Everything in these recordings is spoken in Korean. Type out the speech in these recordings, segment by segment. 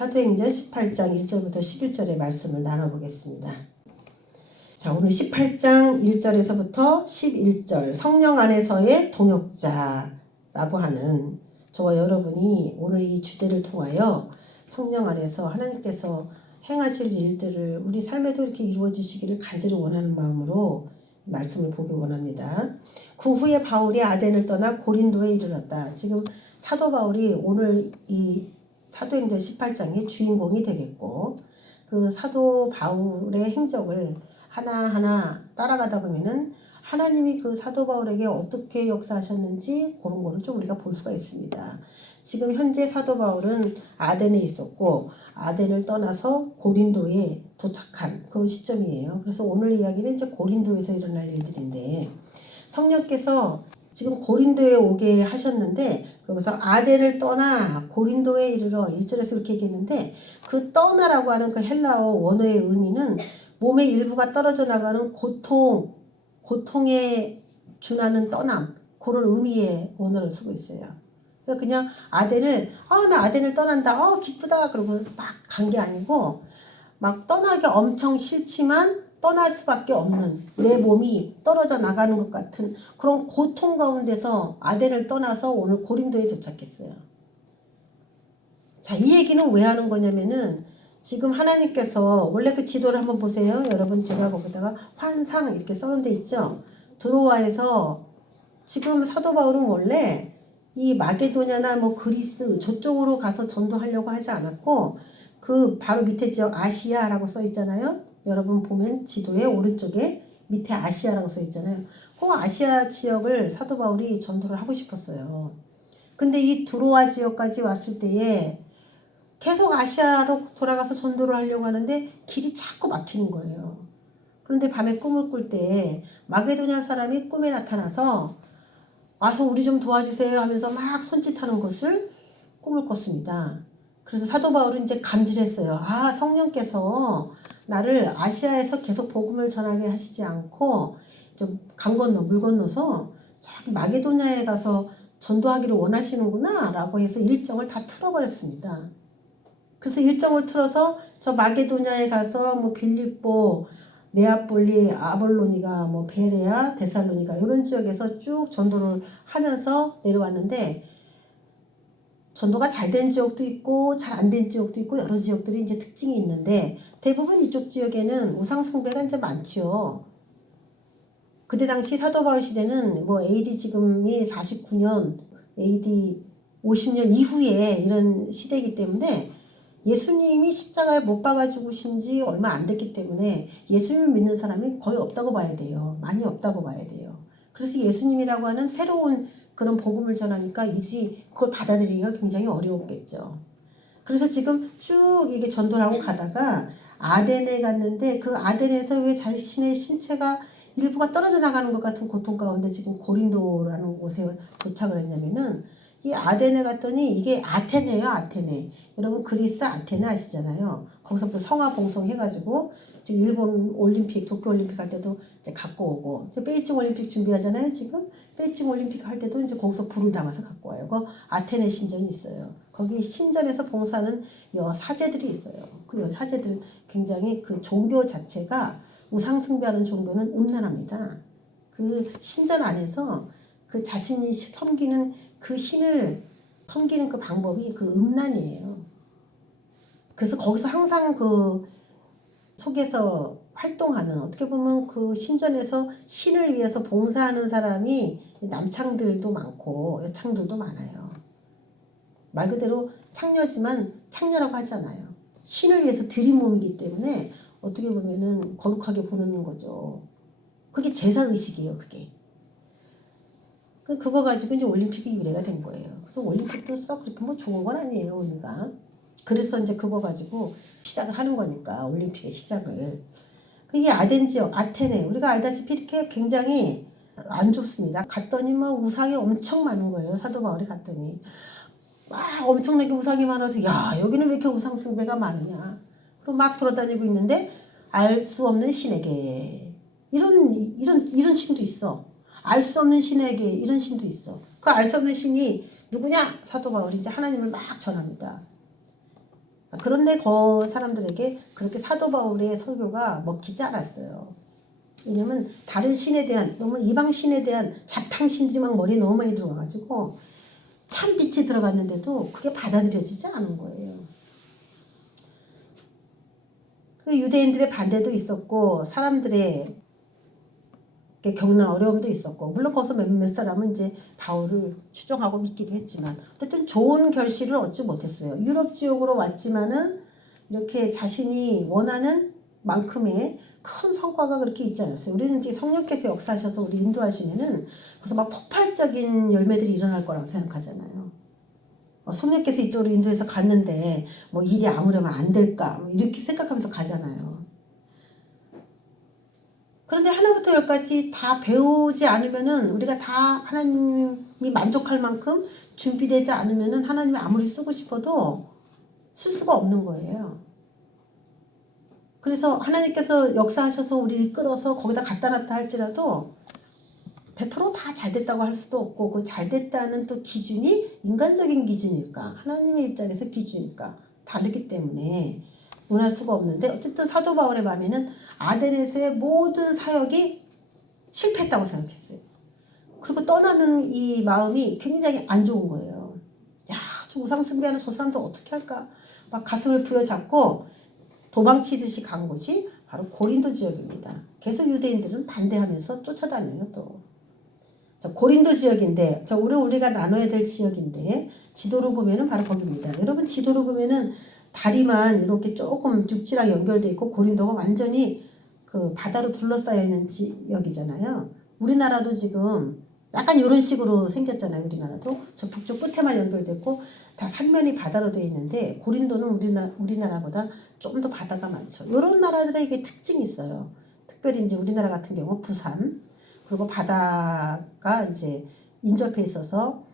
사도행전 18장 1절부터 11절의 말씀을 나눠보겠습니다. 자, 오늘 18장 1절에서부터 11절 성령 안에서의 동역자라고 하는 저와 여러분이 오늘 이 주제를 통하여 성령 안에서 하나님께서 행하실 일들을 우리 삶에도 이렇게 이루어지시기를 간절히 원하는 마음으로 말씀을 보기 원합니다. 그 후에 바울이 아덴을 떠나 고린도에 이르렀다. 지금 사도 바울이 오늘 이 사도행전 18장의 주인공이 되겠고, 그 사도 바울의 행적을 하나하나 따라가다 보면은 하나님이 그 사도 바울에게 어떻게 역사하셨는지 그런 거를 좀 우리가 볼 수가 있습니다. 지금 현재 사도 바울은 아덴에 있었고 아덴을 떠나서 고린도에 도착한 그런 시점이에요. 그래서 오늘 이야기는 이제 고린도에서 일어날 일들인데, 성령께서 지금 고린도에 오게 하셨는데 거기서 아덴을 떠나 고린도에 이르러 1절에서 이렇게 얘기했는데, 그 떠나라고 하는 그 헬라어 원어의 의미는 몸의 일부가 떨어져 나가는 고통에 준하는 떠남, 그런 의미의 원어를 쓰고 있어요. 그러니까 그냥 아덴을 나 아덴을 떠난다, 기쁘다 그러고 막 간 게 아니고, 막 떠나기 엄청 싫지만 떠날 수밖에 없는, 내 몸이 떨어져 나가는 것 같은 그런 고통 가운데서 아덴을 떠나서 오늘 고린도에 도착했어요. 자, 이 얘기는 왜 하는 거냐면은, 지금 하나님께서 원래 그 지도를 한번 보세요. 여러분, 제가 거기다가 환상 이렇게 써놓은 데 있죠. 드로아에서 지금 사도 바울은 원래 이 마게도냐나 뭐 그리스 저쪽으로 가서 전도하려고 하지 않았고, 그 바로 밑에 지역 아시아라고 써 있잖아요. 여러분 보면 지도의 오른쪽에 밑에 아시아라고 써 있잖아요. 그 아시아 지역을 사도 바울이 전도를 하고 싶었어요. 근데 이 드로아 지역까지 왔을 때에 계속 아시아로 돌아가서 전도를 하려고 하는데 길이 자꾸 막히는 거예요. 그런데 밤에 꿈을 꿀 때 마게도냐 사람이 꿈에 나타나서 와서 우리 좀 도와주세요 하면서 막 손짓하는 것을 꿈을 꿨습니다. 그래서 사도 바울은 이제 감질했어요. 성령께서 나를 아시아에서 계속 복음을 전하게 하시지 않고 좀 강 건너 물 건너서 저기 마게도냐에 가서 전도하기를 원하시는구나 라고 해서 일정을 다 틀어버렸습니다. 그래서 일정을 틀어서 저 마게도냐에 가서 뭐 빌립보, 네아폴리, 아볼로니가, 뭐 베레아, 데살로니가 이런 지역에서 쭉 전도를 하면서 내려왔는데, 전도가 잘 된 지역도 있고 잘 안 된 지역도 있고 여러 지역들이 이제 특징이 있는데, 대부분 이쪽 지역에는 우상 숭배가 이제 많지요. 그때 당시 사도 바울 시대는 뭐 AD 지금이 49년, AD 50년 이후에 이런 시대이기 때문에 예수님이 십자가에 못 박아 죽으신 지 얼마 안 됐기 때문에 예수님을 믿는 사람이 거의 없다고 봐야 돼요. 많이 없다고 봐야 돼요. 그래서 예수님이라고 하는 새로운 그런 복음을 전하니까 이들이 그걸 받아들이기가 굉장히 어려웠겠죠. 그래서 지금 쭉 이게 전도를 하고 가다가 아덴에 갔는데, 그 아덴에서 왜 자신의 신체가 일부가 떨어져 나가는 것 같은 고통 가운데 지금 고린도라는 곳에 도착을 했냐면은, 이 아덴에 갔더니 이게 아테네예요. 아테네. 여러분 그리스 아테네 아시잖아요. 거기서부터 성화 봉송해가지고 지금 일본 올림픽, 도쿄올림픽 할 때도 이제 갖고 오고, 베이징 올림픽 준비하잖아요. 지금 베이징 올림픽 할 때도 이제 거기서 불을 담아서 갖고 와요. 그 아테네 신전이 있어요. 거기 신전에서 봉사하는 여사제들이 있어요. 그 여사제들 굉장히 그 종교 자체가, 우상 숭배하는 종교는 음란합니다. 그 신전 안에서 그 자신이 섬기는 그 신을 섬기는 그 방법이 그 음란이에요. 그래서 거기서 항상 그 속에서 활동하는, 어떻게 보면 그 신전에서 신을 위해서 봉사하는 사람이 남창들도 많고 여창들도 많아요. 말 그대로 창녀지만 창녀라고 하지 않아요. 신을 위해서 드린 몸이기 때문에 어떻게 보면은 거룩하게 보는 거죠. 그게 제사의식이에요. 그게. 그거 가지고 이제 올림픽이 유래가 된 거예요. 그래서 올림픽도 썩 그렇게 뭐 좋은 건 아니에요, 의미가. 그래서 이제 그거 가지고 시작을 하는 거니까, 올림픽의 시작을. 그게 아덴 지역, 아테네. 우리가 알다시피 이렇게 굉장히 안 좋습니다. 갔더니 막 우상이 엄청 많은 거예요. 사도 바울이 갔더니. 막 엄청나게 우상이 많아서, 야, 여기는 왜 이렇게 우상 숭배가 많으냐. 그리고 막 돌아다니고 있는데, 알 수 없는 신에게. 이런 신도 있어. 알 수 없는 신에게 이런 신도 있어. 그 알 수 없는 신이 누구냐? 사도 바울이 이제 하나님을 막 전합니다. 그런데 그 사람들에게 그렇게 사도 바울의 설교가 먹히지 않았어요. 왜냐면 다른 신에 대한, 너무 이방 신에 대한 잡탕신들이 막 머리에 너무 많이 들어와가지고 참 빛이 들어갔는데도 그게 받아들여지지 않은 거예요. 유대인들의 반대도 있었고 사람들의 겪는 어려움도 있었고, 물론 거기서 몇몇 사람은 이제 바울을 추종하고 믿기도 했지만 어쨌든 좋은 결실을 얻지 못했어요. 유럽 지역으로 왔지만은 이렇게 자신이 원하는 만큼의 큰 성과가 그렇게 있지 않았어요. 우리는 이제 성령께서 역사하셔서 우리 인도하시면은 그래서 막 폭발적인 열매들이 일어날 거라고 생각하잖아요. 성령께서 이쪽으로 인도해서 갔는데 뭐 일이 아무려면 안 될까 뭐 이렇게 생각하면서 가잖아요. 그런데 하나부터 열까지 다 배우지 않으면은, 우리가 다 하나님이 만족할 만큼 준비되지 않으면은 하나님이 아무리 쓰고 싶어도 쓸 수가 없는 거예요. 그래서 하나님께서 역사하셔서 우리를 끌어서 거기다 갖다 놨다 할지라도 100%다 잘됐다고 할 수도 없고, 그 잘됐다는 또 기준이 인간적인 기준일까 하나님의 입장에서 기준일까 다르기 때문에 논할 수가 없는데, 어쨌든 사도 바울의 마음에는 아덴에서의 모든 사역이 실패했다고 생각했어요. 그리고 떠나는 이 마음이 굉장히 안 좋은 거예요. 야, 저 우상 숭배하는 저 사람들 어떻게 할까 막 가슴을 부여잡고 도망치듯이 간 곳이 바로 고린도 지역입니다. 계속 유대인들은 반대하면서 쫓아다녀요. 또 고린도 지역인데, 우리가 나눠야 될 지역인데, 지도로 보면은 바로 거기입니다. 여러분, 지도로 보면은 다리만 이렇게 조금 육지랑 연결돼 있고 고린도가 완전히 그 바다로 둘러싸여 있는 지역이잖아요. 우리나라도 지금 약간 이런 식으로 생겼잖아요. 우리나라도 저 북쪽 끝에만 연결됐고 다 삼면이 바다로 되어 있는데, 고린도는 우리나라보다 좀 더 바다가 많죠. 이런 나라들의 이게 특징이 있어요. 특별히 이제 우리나라 같은 경우 부산, 그리고 바다가 이제 인접해 있어서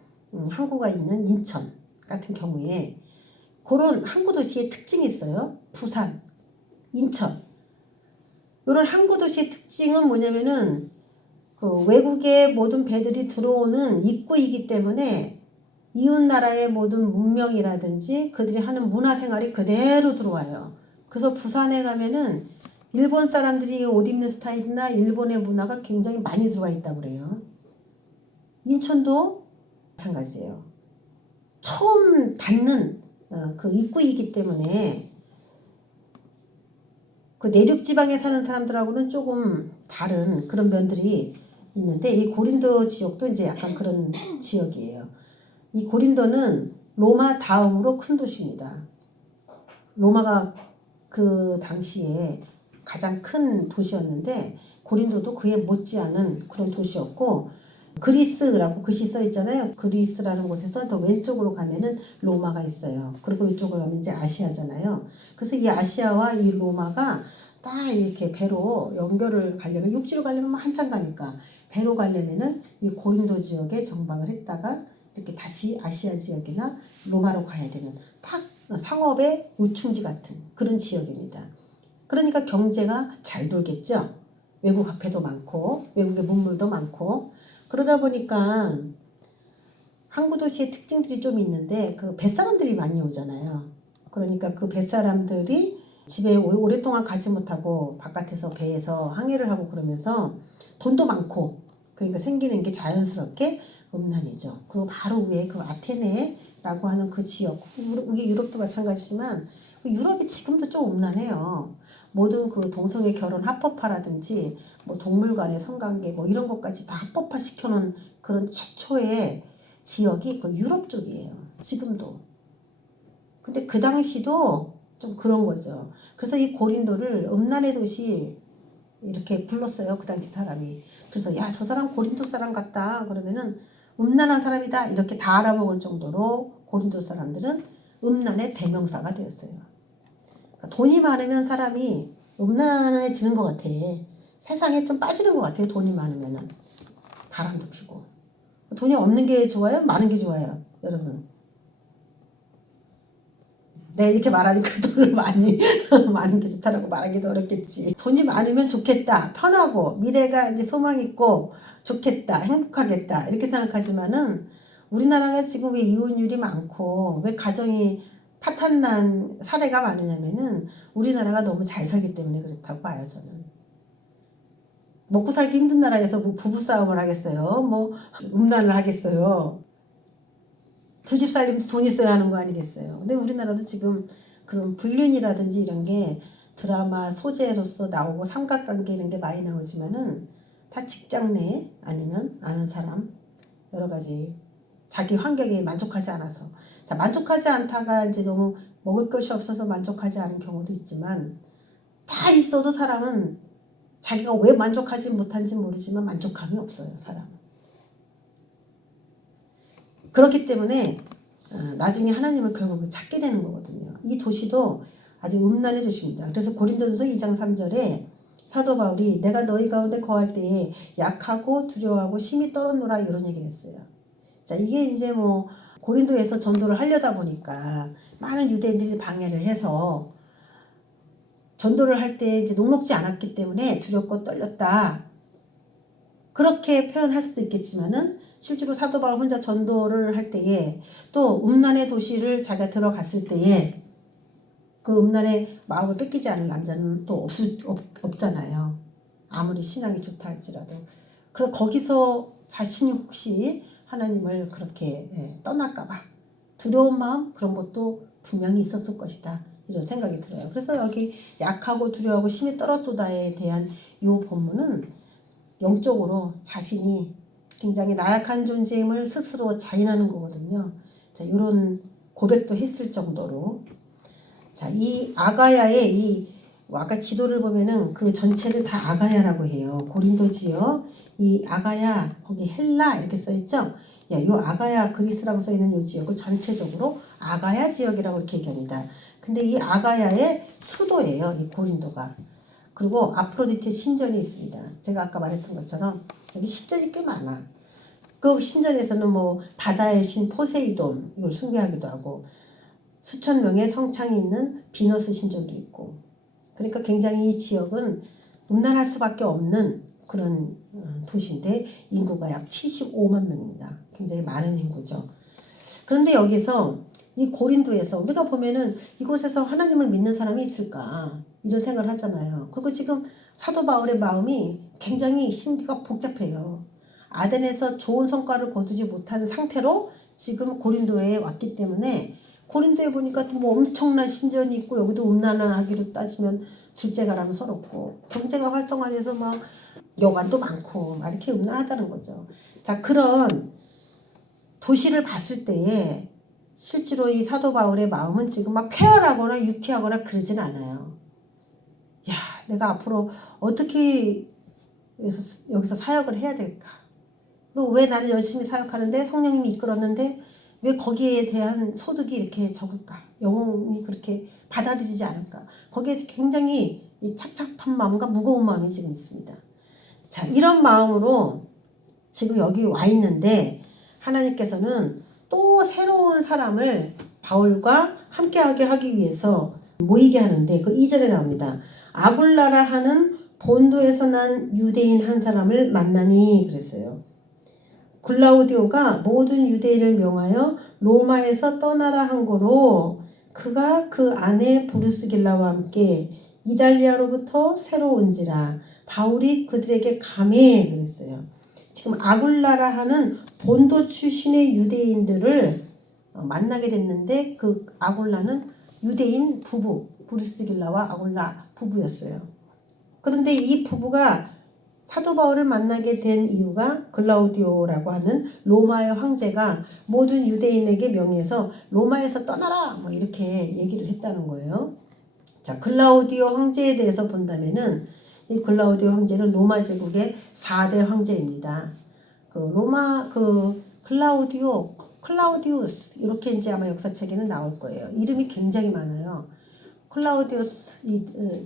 항구가 있는 인천 같은 경우에 그런 항구 도시의 특징이 있어요. 부산, 인천. 이런 항구 도시의 특징은 뭐냐면은 그 외국의 모든 배들이 들어오는 입구이기 때문에 이웃 나라의 모든 문명이라든지 그들이 하는 문화 생활이 그대로 들어와요. 그래서 부산에 가면은 일본 사람들이 옷 입는 스타일이나 일본의 문화가 굉장히 많이 들어와 있다고 그래요. 인천도 마찬가지예요. 처음 닿는 그 입구이기 때문에 그 내륙 지방에 사는 사람들하고는 조금 다른 그런 면들이 있는데, 이 고린도 지역도 이제 약간 그런 지역이에요. 이 고린도는 로마 다음으로 큰 도시입니다. 로마가 그 당시에 가장 큰 도시였는데 고린도도 그에 못지않은 그런 도시였고, 그리스라고 글씨 써 있잖아요. 그리스라는 곳에서 더 왼쪽으로 가면은 로마가 있어요. 그리고 이쪽으로 가면 이제 아시아잖아요. 그래서 이 아시아와 이 로마가 딱 이렇게 배로 연결을 가려면, 육지로 가려면 한참 가니까 배로 가려면은 이 고린도 지역에 정박을 했다가 이렇게 다시 아시아 지역이나 로마로 가야 되는 탁 상업의 요충지 같은 그런 지역입니다. 그러니까 경제가 잘 돌겠죠. 외국 화폐도 많고 외국의 문물도 많고, 그러다 보니까 항구 도시의 특징들이 좀 있는데, 그 뱃사람들이 많이 오잖아요. 그러니까 그 뱃사람들이 집에 오랫동안 가지 못하고 바깥에서 배에서 항해를 하고 그러면서 돈도 많고, 그러니까 생기는 게 자연스럽게 음란이죠. 그리고 바로 위에 그 아테네라고 하는 그 지역, 이게 유럽도 마찬가지지만 유럽이 지금도 좀 음란해요. 모든 그 동성애 결혼 합법화라든지 뭐 동물 간의 성관계 뭐 이런 것까지 다 합법화 시켜놓은 그런 최초의 지역이 그 유럽 쪽이에요. 지금도. 근데 그 당시도 좀 그런 거죠. 그래서 이 고린도를 음란의 도시 이렇게 불렀어요. 그 당시 사람이. 그래서 야, 저 사람 고린도 사람 같다 그러면은 음란한 사람이다 이렇게 다 알아먹을 정도로 고린도 사람들은 음란의 대명사가 되었어요. 그러니까 돈이 많으면 사람이 음란해지는 것 같아. 세상에 좀 빠지는 것 같아요. 돈이 많으면은. 바람도 피고. 돈이 없는 게 좋아요? 많은 게 좋아요? 여러분. 네, 이렇게 말하니까 돈을 많은 게 좋다라고 말하기도 어렵겠지. 돈이 많으면 좋겠다. 편하고, 미래가 이제 소망 있고, 좋겠다. 행복하겠다. 이렇게 생각하지만은, 우리나라가 지금 왜 이혼율이 많고, 왜 가정이 파탄난 사례가 많으냐면은 우리나라가 너무 잘 살기 때문에 그렇다고 봐요, 저는. 먹고 살기 힘든 나라에서 뭐 부부싸움을 하겠어요? 뭐 음란을 하겠어요? 두 집 살림도 돈 있어야 하는 거 아니겠어요? 근데 우리나라도 지금 그런 불륜이라든지 이런 게 드라마 소재로서 나오고 삼각관계 이런 게 많이 나오지만은 다 직장 내 아니면 아는 사람 여러 가지 자기 환경에 만족하지 않아서 자 만족하지 않다가 이제 너무 먹을 것이 없어서 만족하지 않은 경우도 있지만 다 있어도 사람은 자기가 왜 만족하지 못한지 모르지만 만족감이 없어요, 사람은. 그렇기 때문에 나중에 하나님을 결국 찾게 되는 거거든요. 이 도시도 아주 음란의 도시입니다. 그래서 고린도전서 2장 3절에 사도 바울이 내가 너희 가운데 거할 때에 약하고 두려워하고 심히 떨었노라 이런 얘기를 했어요. 자, 이게 이제 뭐 고린도에서 전도를 하려다 보니까 많은 유대인들이 방해를 해서 전도를 할 때 이제 녹록지 않았기 때문에 두렵고 떨렸다. 그렇게 표현할 수도 있겠지만은 실제로 사도 바울 혼자 전도를 할 때에 또 음란의 도시를 자기가 들어갔을 때에 그 음란의 마음을 뺏기지 않을 남자는 또 없잖아요. 아무리 신앙이 좋다 할지라도. 그럼 거기서 자신이 혹시 하나님을 그렇게 떠날까봐 두려운 마음 그런 것도 분명히 있었을 것이다. 이런 생각이 들어요. 그래서 여기 약하고 두려워하고 심히 떨었도다에 대한 이 본문은 영적으로 자신이 굉장히 나약한 존재임을 스스로 자인하는 거거든요. 자, 이런 고백도 했을 정도로. 자, 이 아가야의 이 아까 지도를 보면은 그 전체를 다 아가야라고 해요. 고린도 지역, 이 아가야, 거기 헬라 이렇게 써 있죠. 야, 요 아가야 그리스라고 써 있는 요 지역을 전체적으로 아가야 지역이라고 이렇게 얘기합니다. 근데 이 아가야의 수도예요, 이 고린도가. 그리고 아프로디테 신전이 있습니다. 제가 아까 말했던 것처럼 여기 신전이 꽤 많아. 그 신전에서는 뭐 바다의 신 포세이돈 이걸 숭배하기도 하고 수천 명의 성창이 있는 비너스 신전도 있고 그러니까 굉장히 이 지역은 음란할 수밖에 없는 그런 도시인데 인구가 약 75만 명입니다. 굉장히 많은 인구죠. 그런데 여기서 이 고린도에서 우리가 보면은 이곳에서 하나님을 믿는 사람이 있을까 이런 생각을 하잖아요. 그리고 지금 사도 바울의 마음이 굉장히 심기가 복잡해요. 아덴에서 좋은 성과를 거두지 못한 상태로 지금 고린도에 왔기 때문에 고린도에 보니까 또 뭐 엄청난 신전이 있고 여기도 음란하기로 따지면 둘째가라면 서럽고 경제가 활성화돼서 막 여관도 많고 막 이렇게 음란하다는 거죠. 자, 그런 도시를 봤을 때에 실제로 이 사도 바울의 마음은 지금 막 쾌활하거나 유쾌하거나 그러진 않아요. 야, 내가 앞으로 어떻게 여기서 사역을 해야 될까? 그리고 왜 나는 열심히 사역하는데 성령님이 이끌었는데 왜 거기에 대한 소득이 이렇게 적을까? 영혼이 그렇게 받아들이지 않을까? 거기에 굉장히 이 착잡한 마음과 무거운 마음이 지금 있습니다. 자, 이런 마음으로 지금 여기 와 있는데 하나님께서는 또 새로운 사람을 바울과 함께하게 하기 위해서 모이게 하는데 그 2절에 나옵니다. 아굴라라 하는 본도에서 난 유대인 한 사람을 만나니 그랬어요. 글라우디오가 모든 유대인을 명하여 로마에서 떠나라 한 거로 그가 그 아내 브루스길라와 함께 이달리아로부터 새로 온지라 바울이 그들에게 감해 그랬어요. 지금 아굴라라 하는 본도 출신의 유대인들을 만나게 됐는데 그 아굴라는 유대인 부부 브루스길라와 아굴라 부부였어요. 그런데 이 부부가 사도 바울을 만나게 된 이유가 글라우디오라고 하는 로마의 황제가 모든 유대인에게 명해서 로마에서 떠나라 뭐 이렇게 얘기를 했다는 거예요. 자, 글라우디오 황제에 대해서 본다면은 이 글라우디오 황제는 로마 제국의 4대 황제입니다. 클라우디우스 이렇게 이제 아마 역사책에는 나올 거예요. 이름이 굉장히 많아요. 클라우디우스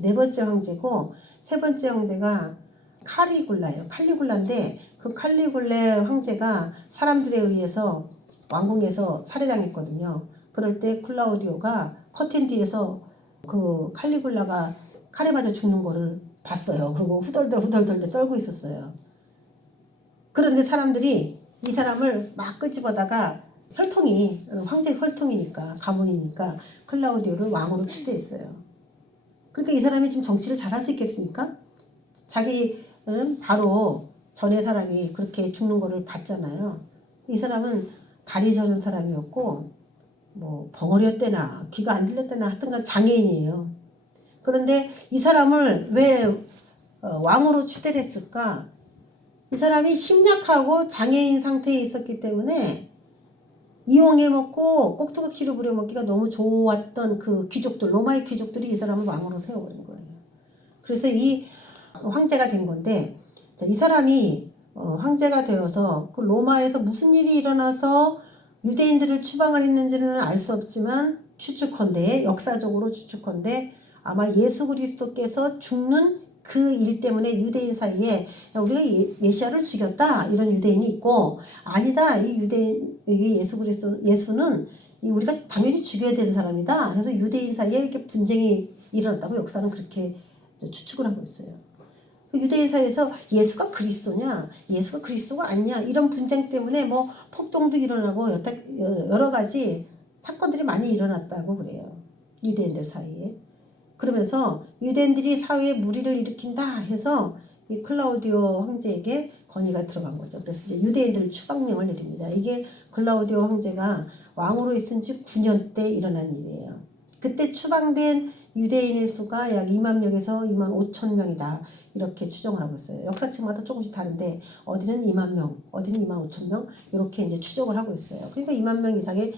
네 번째 황제고 세 번째 황제가 칼리굴라예요. 칼리굴라인데 그 칼리굴레 황제가 사람들에 의해서 왕궁에서 살해당했거든요. 그럴 때 클라우디오가 커튼 뒤에서 그 칼리굴라가 칼에 맞아 죽는 거를 봤어요. 그리고 후덜덜 떨고 있었어요. 그런데 사람들이 이 사람을 막 끄집어다가 혈통이 황제 혈통이니까 가문이니까 클라우디오를 왕으로 추대했어요. 그러니까 이 사람이 지금 정치를 잘할 수 있겠습니까? 자기는 바로 전에 사람이 그렇게 죽는 거를 봤잖아요. 이 사람은 다리 저는 사람이었고 뭐 벙어리였대나 귀가 안 들렸대나 하여튼간 장애인이에요. 그런데 이 사람을 왜 왕으로 추대를 했을까? 이 사람이 심약하고 장애인 상태에 있었기 때문에 이용해 먹고 꼭두각시로 부려먹기가 너무 좋았던 그 귀족들, 로마의 귀족들이 이 사람을 왕으로 세워버린 거예요. 그래서 이 황제가 된 건데, 이 사람이 황제가 되어서 그 로마에서 무슨 일이 일어나서 유대인들을 추방을 했는지는 알 수 없지만 추측컨대, 역사적으로 추측컨대 아마 예수 그리스도께서 죽는 그 일 때문에 유대인 사이에 우리가 메시아를 죽였다 이런 유대인이 있고, 아니다 이 유대인 예수 그리스도 예수는 우리가 당연히 죽여야 되는 사람이다. 그래서 유대인 사이에 이렇게 분쟁이 일어났다고 역사는 그렇게 추측을 하고 있어요. 유대인 사이에서 예수가 그리스도냐 예수가 그리스도가 아니냐 이런 분쟁 때문에 뭐 폭동도 일어나고 여러 가지 사건들이 많이 일어났다고 그래요. 유대인들 사이에. 그러면서 유대인들이 사회에 무리를 일으킨다 해서 이 클라우디오 황제에게 건의가 들어간 거죠. 그래서 이제 유대인들 추방령을 내립니다. 이게 클라우디오 황제가 왕으로 있은 지 9년 때 일어난 일이에요. 그때 추방된 유대인의 수가 약 2만 명에서 2만 5천 명이다. 이렇게 추정을 하고 있어요. 역사책마다 조금씩 다른데 어디는 2만 명, 어디는 2만 5천 명 이렇게 이제 추정을 하고 있어요. 그러니까 2만 명 이상의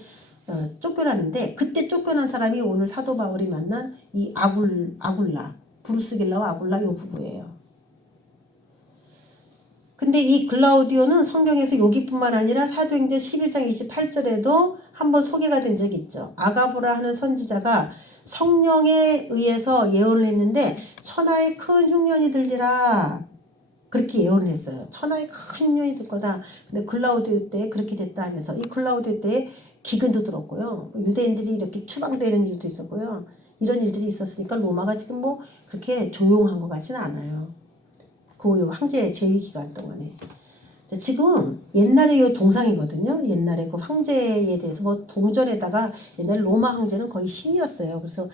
쫓겨났는데, 그때 쫓겨난 사람이 오늘 사도 바울이 만난 이 아굴라, 브루스길라와 아굴라 요 부부예요. 근데 이 글라우디오는 성경에서 여기뿐만 아니라 사도행전 11장 28절에도 한번 소개가 된 적이 있죠. 아가보라 하는 선지자가 성령에 의해서 예언을 했는데 천하에 큰 흉년이 들리라 그렇게 예언을 했어요. 천하에 큰 흉년이 들 거다. 근데 글라우디오 때 그렇게 됐다 하면서, 이 글라우디오 때 기근도 들었고요. 유대인들이 이렇게 추방되는 일도 있었고요. 이런 일들이 있었으니까 로마가 지금 뭐 그렇게 조용한 것 같지는 않아요. 그 황제 재위 기간 동안에. 지금 옛날에 이 동상이거든요. 옛날에 그 황제에 대해서 뭐 동전에다가 옛날에 로마 황제는 거의 신이었어요. 그래서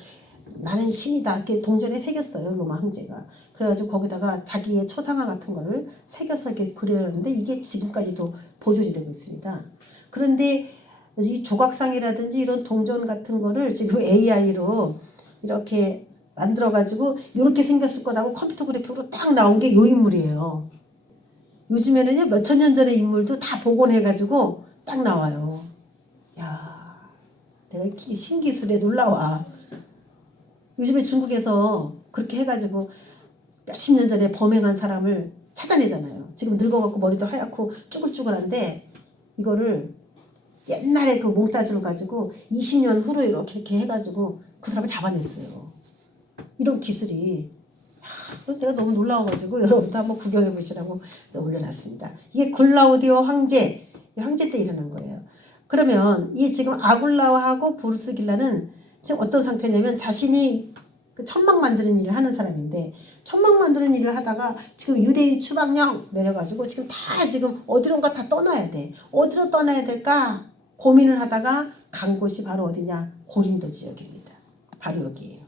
나는 신이다 이렇게 동전에 새겼어요. 로마 황제가. 그래가지고 거기다가 자기의 초상화 같은 거를 새겨서 이렇게 그려놨는데 이게 지금까지도 보존이 되고 있습니다. 그런데 이 조각상이라든지 이런 동전 같은 거를 지금 AI로 이렇게 만들어가지고 이렇게 생겼을 거라고 컴퓨터 그래픽으로 딱 나온 게 요 인물이에요. 요즘에는요 몇천 년 전의 인물도 다 복원해가지고 딱 나와요. 야, 내가 신기술에 놀라와. 요즘에 중국에서 그렇게 해가지고 몇십 년 전에 범행한 사람을 찾아내잖아요. 지금 늙어갖고 머리도 하얗고 쭈글쭈글한데 이거를 옛날에 그 몽따주를 가지고 20년 후로 이렇게 해가지고 그 사람을 잡아냈어요. 이런 기술이. 내가 너무 놀라워가지고 여러분도 한번 구경해 보시라고 올려놨습니다. 이게 글라우디오 황제 때 일어난 거예요. 그러면 이 지금 아굴라하고 보르스길라는 지금 어떤 상태냐면 자신이 그 천막 만드는 일을 하는 사람인데, 천막 만드는 일을 하다가 지금 유대인 추방령 내려가지고 지금 다 지금 어디론가 다 떠나야 돼. 어디로 떠나야 될까 고민을 하다가 간 곳이 바로 어디냐, 고린도 지역입니다. 바로 여기에요.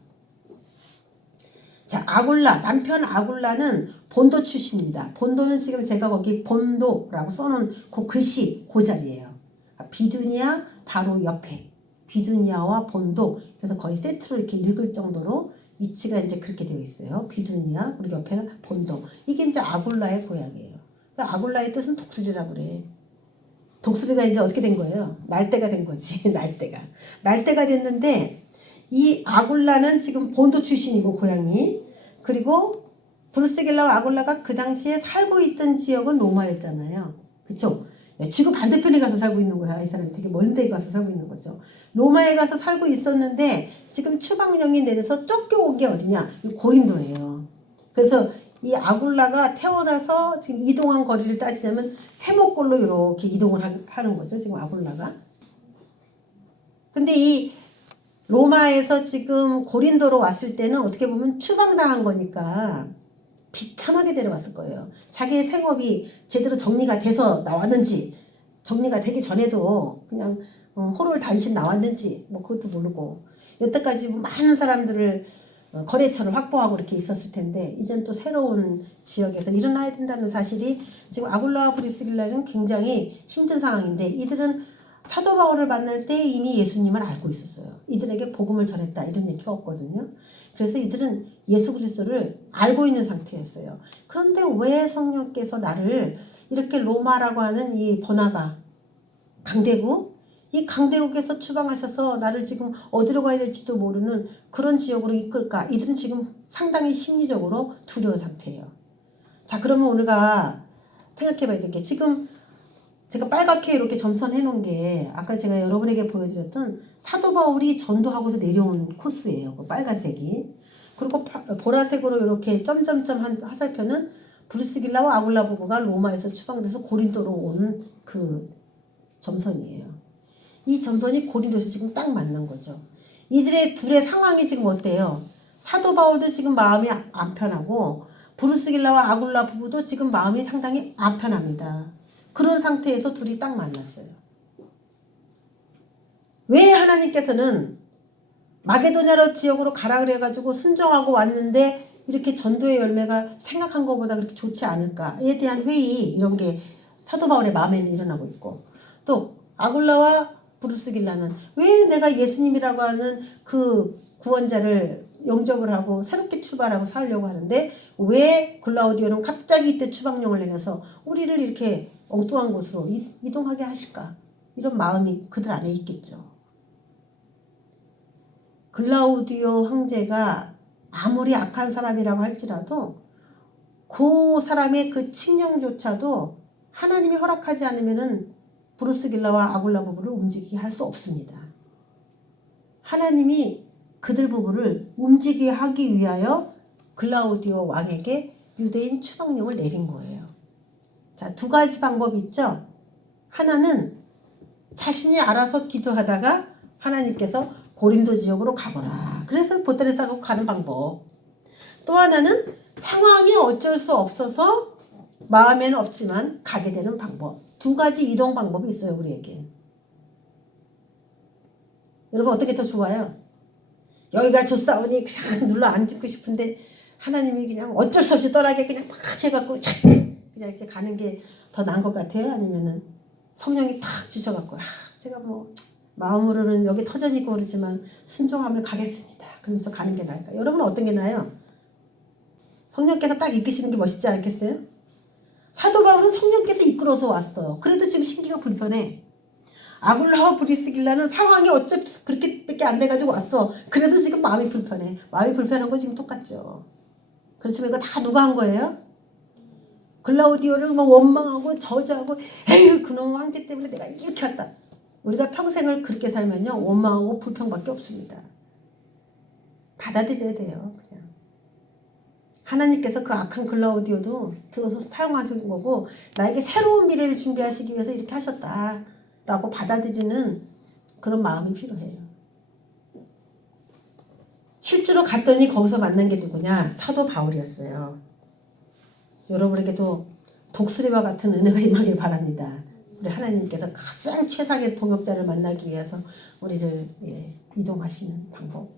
자, 아굴라, 남편 아굴라는 본도 출신입니다. 본도는 지금 제가 거기 본도라고 써놓은 그 글씨 그 자리예요. 비두니아 바로 옆에, 비두니아와 본도, 그래서 거의 세트로 이렇게 읽을 정도로 위치가 이제 그렇게 되어 있어요. 비두니아 그리고 옆에가 본도. 이게 이제 아굴라의 고향이에요. 그러니까 아굴라의 뜻은 독수리라고 그래. 독수리가 이제 어떻게 된 거예요? 날때가 된 거지. 날때가 됐는데, 이 아굴라는 지금 본도 출신이고 고향이, 그리고 브루스길라와 아굴라가 그 당시에 살고 있던 지역은 로마였잖아요. 그쵸? 지구 반대편에 가서 살고 있는 거야. 이 사람이 되게 먼 데 가서 살고 있는 거죠. 로마에 가서 살고 있었는데 지금 추방령이 내려서 쫓겨온 게 어디냐? 고린도예요. 그래서 이 아굴라가 태어나서 지금 이동한 거리를 따지자면 세모꼴로 이렇게 이동을 하는 거죠. 지금 아굴라가. 근데 이 로마에서 지금 고린도로 왔을 때는 어떻게 보면 추방당한 거니까 비참하게 데려왔을 거예요. 자기의 생업이 제대로 정리가 돼서 나왔는지 정리가 되기 전에도 그냥 호를 단신 나왔는지 뭐 그것도 모르고 여태까지 많은 사람들을 거래처를 확보하고 이렇게 있었을 텐데 이젠 또 새로운 지역에서 일어나야 된다는 사실이 지금 아굴라와 브리스길라는 굉장히 힘든 상황인데 이들은 사도 바울을 만날 때 이미 예수님을 알고 있었어요. 이들에게 복음을 전했다 이런 얘기가 없거든요. 그래서 이들은 예수 그리스도를 알고 있는 상태였어요. 그런데 왜 성령께서 나를 이렇게 로마라고 하는 이 버나바 강대국 이 강대국에서 추방하셔서 나를 지금 어디로 가야 될지도 모르는 그런 지역으로 이끌까? 이들은 지금 상당히 심리적으로 두려운 상태예요. 자, 그러면 우리가 생각해 봐야 될 게 지금 제가 빨갛게 이렇게 점선해 놓은 게 아까 제가 여러분에게 보여드렸던 사도 바울이 전도하고서 내려온 코스예요. 그 빨간색이. 그리고 보라색으로 이렇게 점점점 한 화살표는 브루스길라와 아굴라 부부가 로마에서 추방돼서 고린도로 온 그 점선이에요. 이 점선이 고린도에서 지금 딱 만난 거죠. 이들의 둘의 상황이 지금 어때요? 사도 바울도 지금 마음이 안 편하고 브루스길라와 아굴라 부부도 지금 마음이 상당히 안 편합니다. 그런 상태에서 둘이 딱 만났어요. 왜 하나님께서는 마게도냐로 지역으로 가라 그래가지고 순종하고 왔는데 이렇게 전도의 열매가 생각한 것보다 그렇게 좋지 않을까에 대한 회의 이런 게 사도 바울의 마음에는 일어나고 있고 또 아굴라와 브루스길라는 왜 내가 예수님이라고 하는 그 구원자를 영접을 하고 새롭게 출발하고 살려고 하는데 왜 글라우디오는 갑자기 이때 추방령을 내려서 우리를 이렇게 엉뚱한 곳으로 이동하게 하실까? 이런 마음이 그들 안에 있겠죠. 글라우디오 황제가 아무리 악한 사람이라고 할지라도 그 사람의 그 칙령조차도 하나님이 허락하지 않으면은 브루스길라와 아굴라 부부를 움직이게 할 수 없습니다. 하나님이 그들 부부를 움직이게 하기 위하여 글라우디오 왕에게 유대인 추방령을 내린 거예요. 자, 두 가지 방법이 있죠. 하나는 자신이 알아서 기도하다가 하나님께서 고린도 지역으로 가보라. 그래서 보따리 싸고 가는 방법. 또 하나는 상황이 어쩔 수 없어서 마음에는 없지만 가게 되는 방법. 두 가지 이동 방법이 있어요, 우리에게. 여러분 어떻게 더 좋아요? 여기가 좋사오니 그냥 눌러 앉고 싶은데 하나님이 그냥 어쩔 수 없이 떠나게 그냥 막 해갖고 그냥 이렇게 가는 게 더 나은 것 같아요? 아니면은 성령이 탁 주셔갖고 제가 뭐 마음으로는 여기 터전이고 그러지만 순종하면 가겠습니다. 그러면서 가는 게 나을까요? 여러분은 어떤 게 나아요? 성령께서 딱 이끄시는 게 멋있지 않겠어요? 사도 바울은 성령께서 이끌어서 왔어요. 그래도 지금 신기가 불편해. 아굴라와 브리스길라는 상황이 어쩔 수 그렇게밖에 안 돼가지고 왔어. 그래도 지금 마음이 불편해. 마음이 불편한 거 지금 똑같죠. 그렇지만 이거 다 누가 한 거예요? 글라우디오를 뭐 원망하고 저주하고 에휴 그놈 황제 때문에 내가 이렇게 왔다. 우리가 평생을 그렇게 살면요 원망하고 불평밖에 없습니다. 받아들여야 돼요. 그냥 하나님께서 그 악한 글라우디오도 들어서 사용하신 거고 나에게 새로운 미래를 준비하시기 위해서 이렇게 하셨다라고 받아들이는 그런 마음이 필요해요. 실제로 갔더니 거기서 만난 게 누구냐? 사도 바울이었어요. 여러분에게도 독수리와 같은 은혜가 임하길 바랍니다. 우리 하나님께서 가장 최상의 동역자를 만나기 위해서 우리를 이동하시는 방법.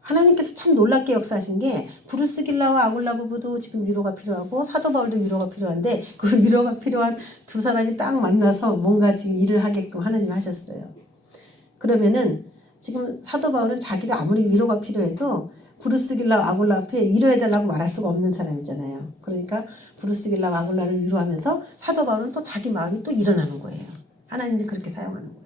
하나님께서 참 놀랍게 역사하신 게 브루스길라와 아굴라 부부도 지금 위로가 필요하고 사도 바울도 위로가 필요한데 그 위로가 필요한 두 사람이 딱 만나서 뭔가 지금 일을 하게끔 하나님이 하셨어요. 그러면은 지금 사도 바울은 자기가 아무리 위로가 필요해도 브루스길라와 아굴라 앞에 위로해달라고 말할 수가 없는 사람이잖아요. 그러니까 브루스길라와 아굴라를 위로하면서 사도 바울은 또 자기 마음이 또 일어나는 거예요. 하나님이 그렇게 사용하는 거예요.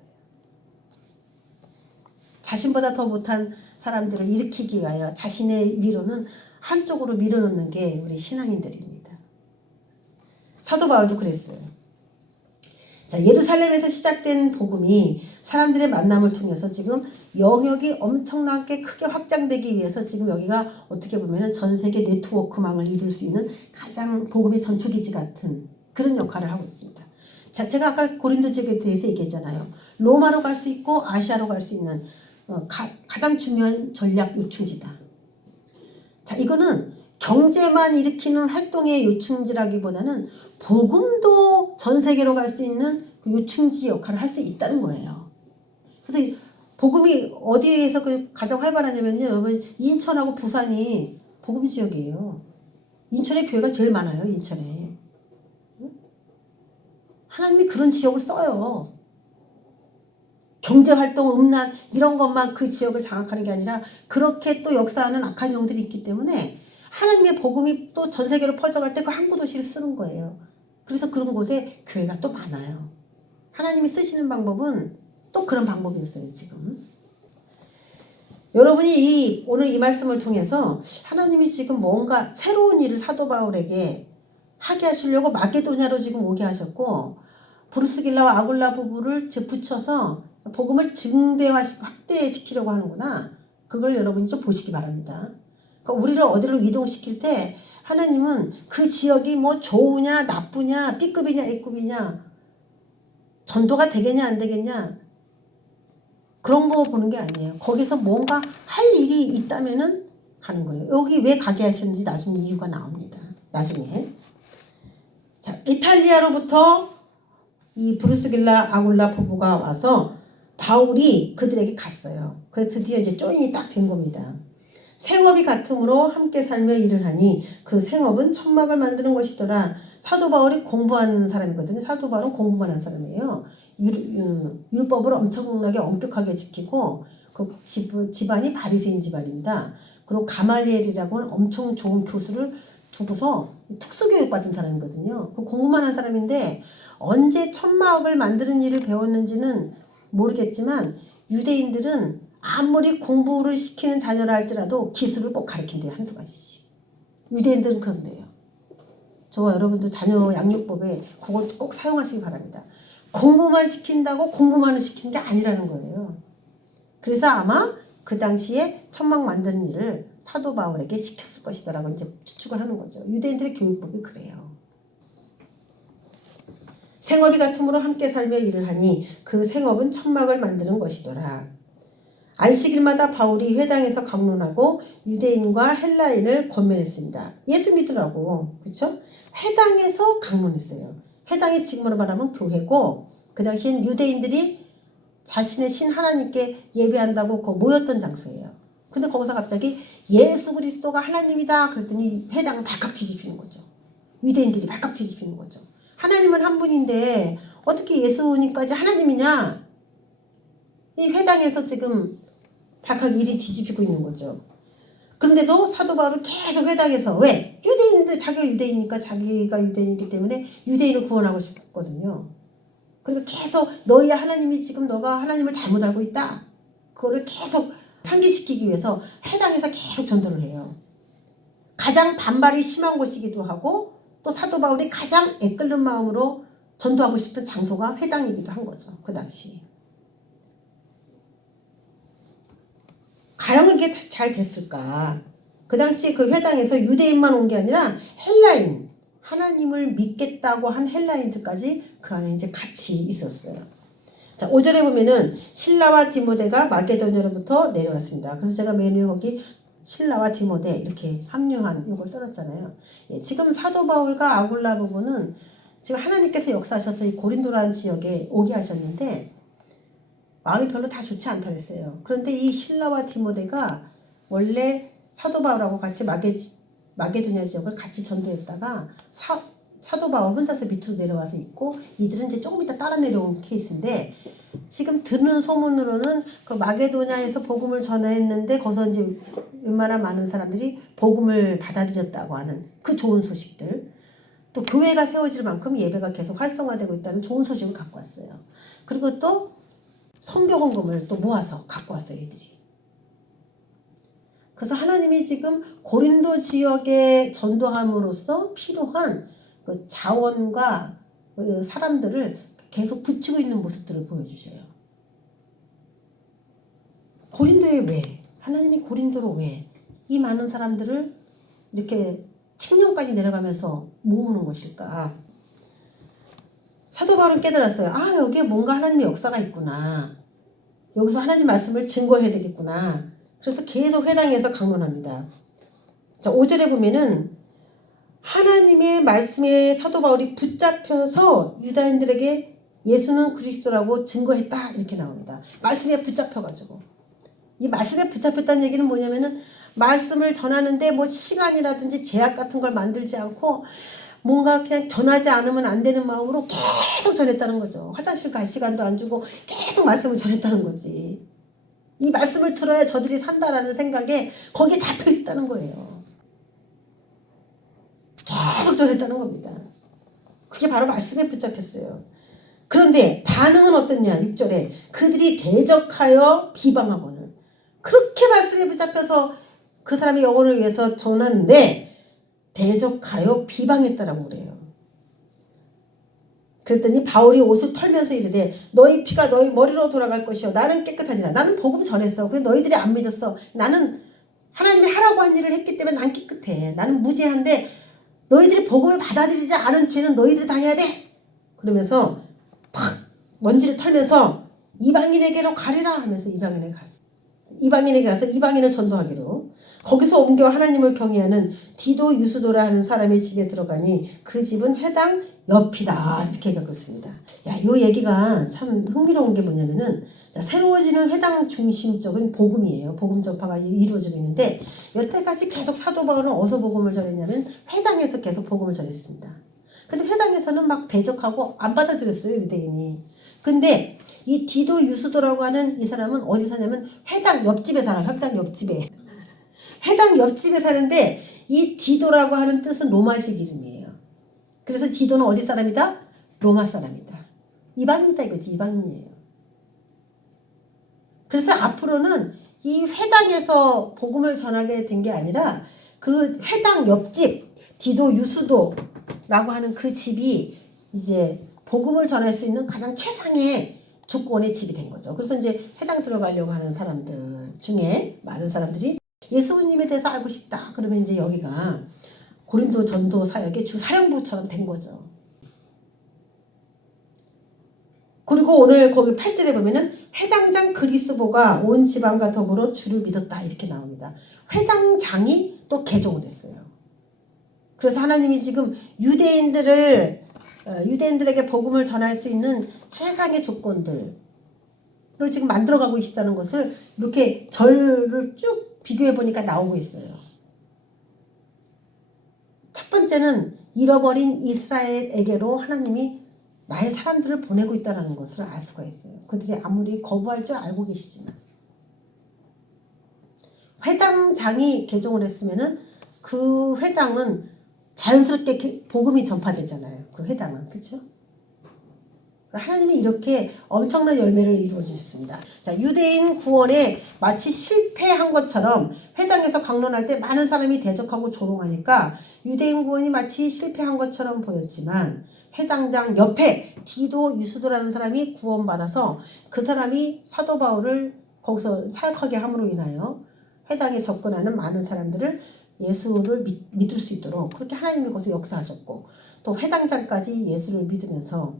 자신보다 더 못한 사람들을 일으키기 위하여 자신의 위로는 한쪽으로 밀어놓는 게 우리 신앙인들입니다. 사도 바울도 그랬어요. 자, 예루살렘에서 시작된 복음이 사람들의 만남을 통해서 지금 영역이 엄청나게 크게 확장되기 위해서 지금 여기가 어떻게 보면 전 세계 네트워크망을 이룰 수 있는 가장 복음의 전초기지 같은 그런 역할을 하고 있습니다. 자, 제가 아까 고린도 지역에 대해서 얘기했잖아요. 로마로 갈 수 있고 아시아로 갈 수 있는 가장 중요한 전략 요충지다. 자, 이거는 경제만 일으키는 활동의 요충지라기보다는 복음도 전 세계로 갈 수 있는 그 요충지 역할을 할 수 있다는 거예요. 그래서 복음이 어디에서 가장 활발하냐면요. 여러분 인천하고 부산이 복음 지역이에요. 인천에 교회가 제일 많아요. 인천에. 하나님이 그런 지역을 써요. 경제활동, 음란 이런 것만 그 지역을 장악하는 게 아니라 그렇게 또 역사하는 악한 영들이 있기 때문에 하나님의 복음이 또 전 세계로 퍼져갈 때 그 항구 도시를 쓰는 거예요. 그래서 그런 곳에 교회가 또 많아요. 하나님이 쓰시는 방법은 또 그런 방법이었어요. 지금 여러분이 오늘 이 말씀을 통해서 하나님이 지금 뭔가 새로운 일을 사도 바울에게 하게 하시려고 마게도냐로 지금 오게 하셨고 브루스길라와 아굴라 부부를 붙여서 복음을 확대시키려고 하는구나. 그걸 여러분이 좀 보시기 바랍니다. 그러니까 우리를 어디로 이동시킬 때 하나님은 그 지역이 뭐 좋으냐 나쁘냐 B급이냐 A급이냐 전도가 되겠냐 안 되겠냐 그런 거 보는 게 아니에요. 거기서 뭔가 할 일이 있다면은 가는 거예요. 여기 왜 가게 하셨는지 나중에 이유가 나옵니다. 나중에. 자, 이탈리아로부터 이 브루스길라 아굴라 부부가 와서 바울이 그들에게 갔어요. 그래서 드디어 이제 조인이 딱 된 겁니다. 생업이 같음으로 함께 살며 일을 하니 그 생업은 천막을 만드는 것이더라. 사도 바울이 공부한 사람이거든요. 사도 바울은 공부만 한 사람이에요. 율법을 엄청나게 엄격하게 지키고 그 집안이 바리새인 집안입니다. 그리고 가말리엘이라고 하는 엄청 좋은 교수를 두고서 특수교육 받은 사람이거든요. 그 공부만 한 사람인데 언제 천막을 만드는 일을 배웠는지는 모르겠지만 유대인들은 아무리 공부를 시키는 자녀라 할지라도 기술을 꼭 가르친대요. 한두 가지씩. 유대인들은 그런데요. 저와 여러분도 자녀 양육법에 그걸 꼭 사용하시기 바랍니다. 공부만 시킨다고 공부만을 시키는 게 아니라는 거예요. 그래서 아마 그 당시에 천막 만드는 일을 사도 바울에게 시켰을 것이다라고 이제 추측을 하는 거죠. 유대인들의 교육법이 그래요. 생업이 같음으로 함께 살며 일을 하니 그 생업은 천막을 만드는 것이더라. 안식일마다 바울이 회당에서 강론하고 유대인과 헬라인을 권면했습니다. 예수 믿으라고. 그렇죠? 회당에서 강론했어요. 회당이 지금으로 말하면 교회고 그 당시엔 유대인들이 자신의 신 하나님께 예배한다고 모였던 장소예요. 근데 거기서 갑자기 예수 그리스도가 하나님이다 그랬더니 회당은 발칵 뒤집히는 거죠. 유대인들이 발칵 뒤집히는 거죠. 하나님은 한 분인데 어떻게 예수님까지 하나님이냐? 이 회당에서 지금 발칵 일이 뒤집히고 있는 거죠. 그런데도 사도 바울은 계속 회당에서 왜? 유대인들 자기가 유대인이니까 자기가 유대인이기 때문에 유대인을 구원하고 싶었거든요. 그래서 계속 너희 하나님이 지금 너가 하나님을 잘못 알고 있다. 그거를 계속 상기시키기 위해서 회당에서 계속 전도를 해요. 가장 반발이 심한 곳이기도 하고 또 사도 바울이 가장 애끓는 마음으로 전도하고 싶은 장소가 회당이기도 한 거죠. 그 당시. 과연 이게 잘 됐을까? 그 당시 그 회당에서 유대인만 온 게 아니라 헬라인, 하나님을 믿겠다고 한 헬라인들까지 그 안에 이제 같이 있었어요. 자, 5절에 보면은 실라와 디모데가 마게도냐로부터 내려왔습니다. 그래서 제가 맨 위에 거기 실라와 디모데 이렇게 합류한 이걸 써놨잖아요. 예, 지금 사도 바울과 아굴라 부부는 지금 하나님께서 역사하셔서 이 고린도라는 지역에 오게 하셨는데 마음이 별로 다 좋지 않더랬어요. 그런데 이 실라와 디모데가 원래 사도 바울하고 같이 마게도냐 지역을 같이 전도했다가 사도 바울 혼자서 밑으로 내려와서 있고 이들은 이제 조금 이따 따라 내려온 케이스인데 지금 듣는 소문으로는 그 마게도냐에서 복음을 전했는데 거기서 이제 웬만한 많은 사람들이 복음을 받아들였다고 하는 그 좋은 소식들 또 교회가 세워질 만큼 예배가 계속 활성화되고 있다는 좋은 소식을 갖고 왔어요. 그리고 또 선교 헌금을 또 모아서 갖고 왔어요. 애들이. 그래서 하나님이 지금 고린도 지역에 전도함으로써 필요한 그 자원과 그 사람들을 계속 붙이고 있는 모습들을 보여주셔요. 고린도에 왜? 하나님이 고린도로 왜? 이 많은 사람들을 이렇게 칙령까지 내려가면서 모으는 것일까? 사도 바울은 깨달았어요. 아, 여기에 뭔가 하나님의 역사가 있구나. 여기서 하나님 말씀을 증거해야 되겠구나. 그래서 계속 회당에서 강론합니다. 자, 5절에 보면은 하나님의 말씀에 사도 바울이 붙잡혀서 유다인들에게 예수는 그리스도라고 증거했다 이렇게 나옵니다. 말씀에 붙잡혀가지고. 이 말씀에 붙잡혔다는 얘기는 뭐냐면은 말씀을 전하는데 뭐 시간이라든지 제약 같은 걸 만들지 않고 뭔가 그냥 전하지 않으면 안 되는 마음으로 계속 전했다는 거죠. 화장실 갈 시간도 안 주고 계속 말씀을 전했다는 거지. 이 말씀을 들어야 저들이 산다라는 생각에 거기에 잡혀 있었다는 거예요. 계속 전했다는 겁니다. 그게 바로 말씀에 붙잡혔어요. 그런데 반응은 어떻냐? 6절에 그들이 대적하여 비방하고는, 그렇게 말씀에 붙잡혀서 그 사람의 영혼을 위해서 전하는데 대적하여 비방했다라고 그래요. 그랬더니 바울이 옷을 털면서 이르되 너희 피가 너희 머리로 돌아갈 것이요 나는 깨끗하니라. 나는 복음 전했어. 근데 너희들이 안 믿었어. 나는 하나님이 하라고 한 일을 했기 때문에 난 깨끗해. 나는 무죄한데 너희들이 복음을 받아들이지 않은 죄는 너희들이 당해야 돼. 그러면서 팍 먼지를 털면서 이방인에게로 가리라 하면서 이방인에게 갔어. 이방인에게 가서 이방인을 전도하기로. 거기서 옮겨 하나님을 경외하는 디도 유스도라 하는 사람의 집에 들어가니 그 집은 회당 옆이다. 이렇게 겪고 있습니다. 야, 이 얘기가 참 흥미로운 게 뭐냐면은 새로워지는 회당 중심적인 복음이에요. 복음 전파가 이루어지고 있는데 여태까지 계속 사도 바울은 어디서 복음을 전했냐면 회당에서 계속 복음을 전했습니다. 근데 회당에서는 막 대적하고 안 받아들였어요, 유대인이. 근데 이 디도 유스도라고 하는 이 사람은 어디 사냐면 회당 옆집에 살아요. 회당 옆집에. 회당 옆집에 사는데 이 디도라고 하는 뜻은 로마식 이름이에요. 그래서 디도는 어디 사람이다? 로마 사람이다. 이방인이다 이거지. 이방인이에요. 그래서 앞으로는 이 회당에서 복음을 전하게 된 게 아니라 그 회당 옆집 디도 유스도라고 하는 그 집이 이제 복음을 전할 수 있는 가장 최상의 조건의 집이 된 거죠. 그래서 이제 회당 들어가려고 하는 사람들 중에 많은 사람들이 예수님에 대해서 알고 싶다. 그러면 이제 여기가 고린도 전도 사역의 주 사령부처럼 된 거죠. 그리고 오늘 거기 8절에 보면은 회당장 그리스보가 온 지방과 더불어 주를 믿었다 이렇게 나옵니다. 회당장이 또 개종을 했어요. 그래서 하나님이 지금 유대인들에게 복음을 전할 수 있는 최상의 조건들을 지금 만들어가고 계시다는 것을 이렇게 절을 쭉 비교해 보니까 나오고 있어요. 첫 번째는 잃어버린 이스라엘에게로 하나님이 나의 사람들을 보내고 있다는 것을 알 수가 있어요. 그들이 아무리 거부할 줄 알고 계시지만. 회당장이 개종을 했으면은 그 회당은 자연스럽게 복음이 전파되잖아요. 그 회당은. 그렇죠? 하나님이 이렇게 엄청난 열매를 이루어 주셨습니다. 자, 유대인 구원에 마치 실패한 것처럼 회당에서 강론할 때 많은 사람이 대적하고 조롱하니까 유대인 구원이 마치 실패한 것처럼 보였지만 회당장 옆에 디도 유스도라는 사람이 구원받아서 그 사람이 사도 바울을 거기서 사역하게 함으로 인하여 회당에 접근하는 많은 사람들을 예수를 믿을 수 있도록 그렇게 하나님이 거기서 역사하셨고 또 회당장까지 예수를 믿으면서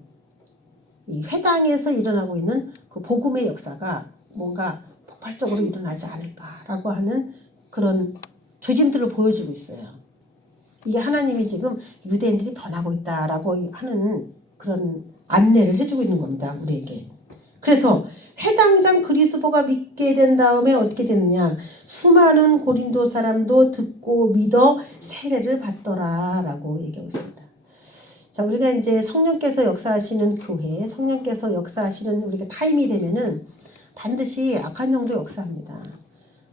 이 회당에서 일어나고 있는 그 복음의 역사가 뭔가 폭발적으로 일어나지 않을까라고 하는 그런 조짐들을 보여주고 있어요. 이게 하나님이 지금 유대인들이 변하고 있다라고 하는 그런 안내를 해주고 있는 겁니다. 우리에게. 그래서 회당장 그리스보가 믿게 된 다음에 어떻게 되느냐. 수많은 고린도 사람도 듣고 믿어 세례를 받더라라고 얘기하고 있습니다. 자, 우리가 이제 성령께서 역사하시는 교회, 성령께서 역사하시는 우리가 타임이 되면은 반드시 악한 영도 역사합니다.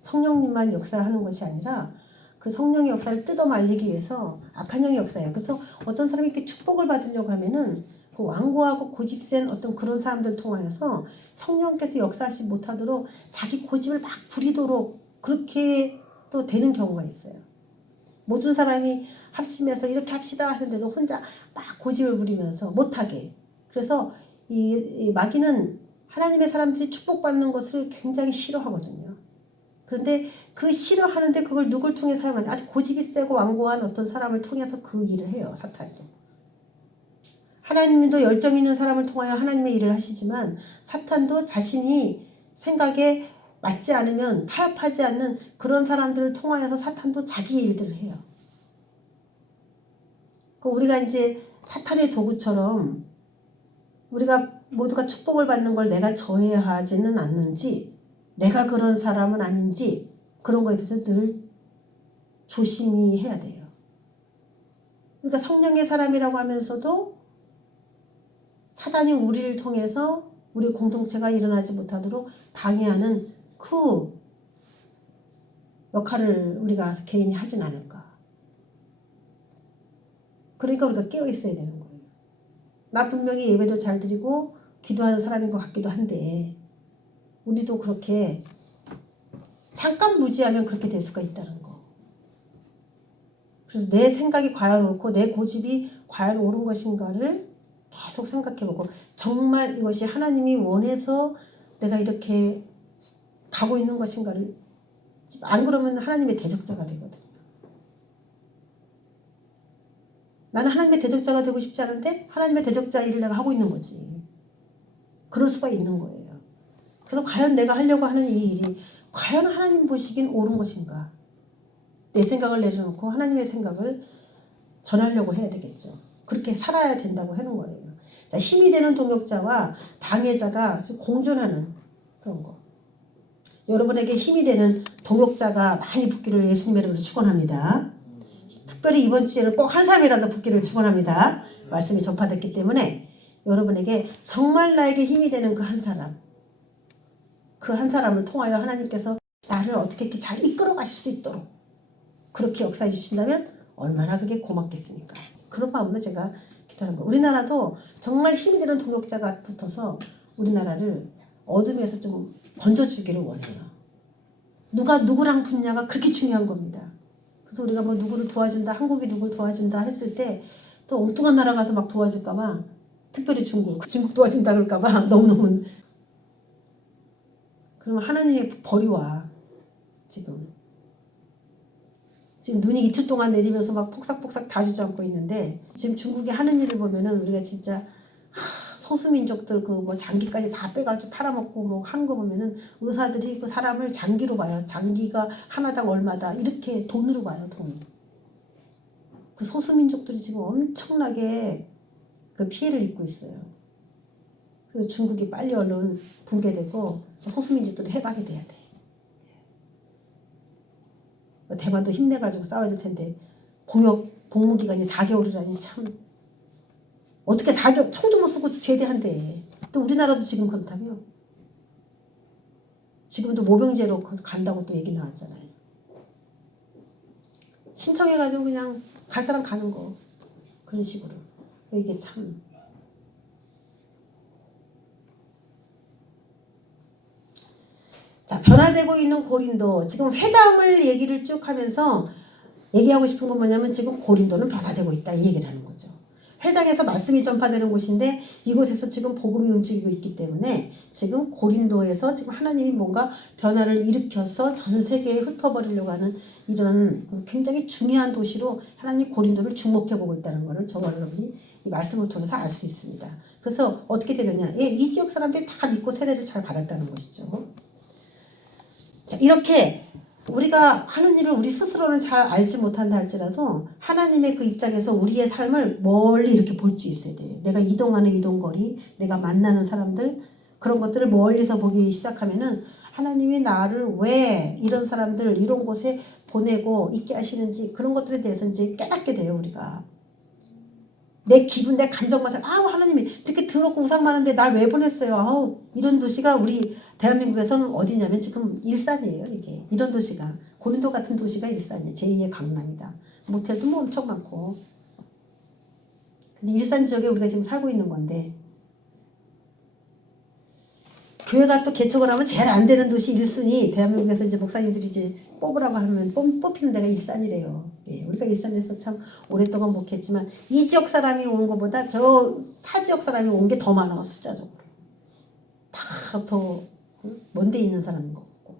성령님만 역사하는 것이 아니라 그 성령의 역사를 뜯어 말리기 위해서 악한 영이 역사해요. 그래서 어떤 사람이 이렇게 축복을 받으려고 하면은 그 완고하고 고집센 어떤 그런 사람들 통하여서 성령께서 역사하지 못하도록 자기 고집을 막 부리도록 그렇게 또 되는 경우가 있어요. 모든 사람이 합심해서 이렇게 합시다 하는데도 혼자 막 고집을 부리면서 못하게. 그래서 이 마귀는 하나님의 사람들이 축복받는 것을 굉장히 싫어하거든요. 그런데 그 싫어하는데 그걸 누굴 통해 사용하냐. 아주 고집이 세고 완고한 어떤 사람을 통해서 그 일을 해요. 사탄도. 하나님도 열정 있는 사람을 통하여 하나님의 일을 하시지만 사탄도 자신이 생각에 맞지 않으면 타협하지 않는 그런 사람들을 통하여서 사탄도 자기 일들을 해요. 우리가 이제 사탄의 도구처럼 우리가 모두가 축복을 받는 걸 내가 저해하지는 않는지, 내가 그런 사람은 아닌지, 그런 거에 대해서 늘 조심히 해야 돼요. 그러니까 성령의 사람이라고 하면서도 사단이 우리를 통해서 우리 공동체가 일어나지 못하도록 방해하는 그 역할을 우리가 개인이 하진 않을까. 그러니까 우리가 깨어 있어야 되는 거예요. 나 분명히 예배도 잘 드리고 기도하는 사람인 것 같기도 한데 우리도 그렇게 잠깐 무지하면 그렇게 될 수가 있다는 거. 그래서 내 생각이 과연 옳고 내 고집이 과연 옳은 것인가를 계속 생각해보고 정말 이것이 하나님이 원해서 내가 이렇게 가고 있는 것인가를, 안 그러면 하나님의 대적자가 되거든요. 나는 하나님의 대적자가 되고 싶지 않은데 하나님의 대적자 일을 내가 하고 있는 거지. 그럴 수가 있는 거예요. 그래서 과연 내가 하려고 하는 이 일이 과연 하나님 보시기엔 옳은 것인가. 내 생각을 내려놓고 하나님의 생각을 전하려고 해야 되겠죠. 그렇게 살아야 된다고 하는 거예요. 자, 힘이 되는 동역자와 방해자가 공존하는 그런 거. 여러분에게 힘이 되는 동역자가 많이 붙기를 예수님의 이름으로 축원합니다. 특별히 이번 주에는 꼭 한 사람이라도 붙기를 축원합니다. 말씀이 전파됐기 때문에 여러분에게 정말 나에게 힘이 되는 그 한 사람, 그 한 사람을 통하여 하나님께서 나를 어떻게 이렇게 잘 이끌어 가실 수 있도록 그렇게 역사해 주신다면 얼마나 그게 고맙겠습니까? 그런 마음으로 제가 기도하는 거예요. 우리나라도 정말 힘이 되는 동역자가 붙어서 우리나라를 어둠에서 좀 건져주기를 원해요. 누가 누구랑 붙냐가 그렇게 중요한 겁니다. 그래서 우리가 뭐 누구를 도와준다, 한국이 누구를 도와준다 했을 때 또 엉뚱한 나라 가서 막 도와줄까봐, 특별히 중국 도와준다 그럴까봐 너무너무. 그러면 하나님의 벌이 와. 지금 눈이 이틀 동안 내리면서 막 폭삭폭삭 다 주저앉고 있는데 지금 중국이 하는 일을 보면은 우리가 진짜 소수민족들 그 뭐 장기까지 다 빼가지고 팔아먹고 뭐 하는 거 보면은 의사들이 그 사람을 장기로 봐요. 장기가 하나당 얼마다 이렇게 돈으로 봐요. 돈. 그 소수민족들이 지금 엄청나게 그 피해를 입고 있어요. 그래서 중국이 빨리 얼른 붕괴되고 소수민족들이 해방이 돼야 돼. 대만도 힘내가지고 싸워야 될 텐데 복무기간이 4개월이라니 참. 어떻게 4개월 총도 못 쏘고 제대한대. 또 우리나라도 지금 그렇다며. 지금도 모병제로 간다고 또 얘기 나왔잖아요. 신청해가지고 그냥 갈 사람 가는 거. 그런 식으로. 이게 참. 자, 변화되고 있는 고린도. 지금 회당을 얘기를 쭉 하면서 얘기하고 싶은 건 뭐냐면 지금 고린도는 변화되고 있다 이 얘기를 하는 거죠. 회당에서 말씀이 전파되는 곳인데 이곳에서 지금 복음이 움직이고 있기 때문에 지금 고린도에서 지금 하나님이 뭔가 변화를 일으켜서 전 세계에 흩어버리려고 하는 이런 굉장히 중요한 도시로 하나님이 고린도를 주목해보고 있다는 것을 저와 여러분이 이 말씀을 통해서 알 수 있습니다. 그래서 어떻게 되느냐. 예, 이 지역 사람들이 다 믿고 세례를 잘 받았다는 것이죠. 자, 이렇게 우리가 하는 일을 우리 스스로는 잘 알지 못한다 할지라도 하나님의 그 입장에서 우리의 삶을 멀리 이렇게 볼 수 있어야 돼요. 내가 이동하는 이동거리, 내가 만나는 사람들, 그런 것들을 멀리서 보기 시작하면은 하나님이 나를 왜 이런 사람들 이런 곳에 보내고 있게 하시는지 그런 것들에 대해서 이제 깨닫게 돼요. 우리가 내 기분, 내 감정만 아우 하나님이 이렇게 더럽고 우상 많은데 날 왜 보냈어요. 아우 이런 도시가 우리 대한민국에서는 어디냐면 지금 일산이에요. 이게 이런 도시가 고린도 같은 도시가 일산이에요. 제2의 강남이다. 모텔도 뭐 엄청 많고. 근데 일산 지역에 우리가 지금 살고 있는 건데 교회가 또 개척을 하면 제일 안 되는 도시 1순위 대한민국에서 이제 목사님들이 이제 뽑으라고 하면 뽑히는 데가 일산이래요. 예, 우리가 일산에서 참 오랫동안 목했지만 이 지역 사람이 온 것보다 저 타 지역 사람이 온 게 더 많아 숫자적으로. 다 더 먼데 있는 사람인 것 같고.